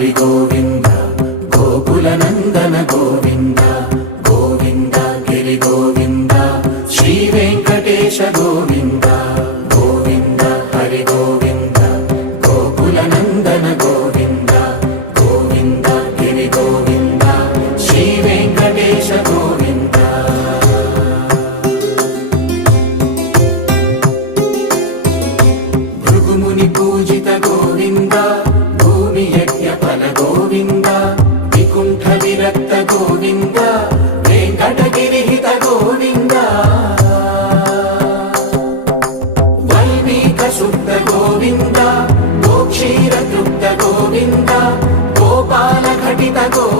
హరి గోవింద గోకుల నందన గోవింద గోవింద గిరి గోవింద శ్రీ వెంకటేశ గోవింద గోవింద హరి గోవింద గోకుల నందన గోవింద గోవింద గిరి గోవింద శ్రీ వెంకటేశ గోవింద భృగుముని పూజిత గోవింద భూమి యజ్ఞ ఫల గోవింద వికుంఠ విరక్త గోవింద వెంకటగిరిహిత గోవింద వల్మీక శుద్ధ గోవింద గోక్షీర తృప్త గోవింద గోపాల ఘటిత గోవింద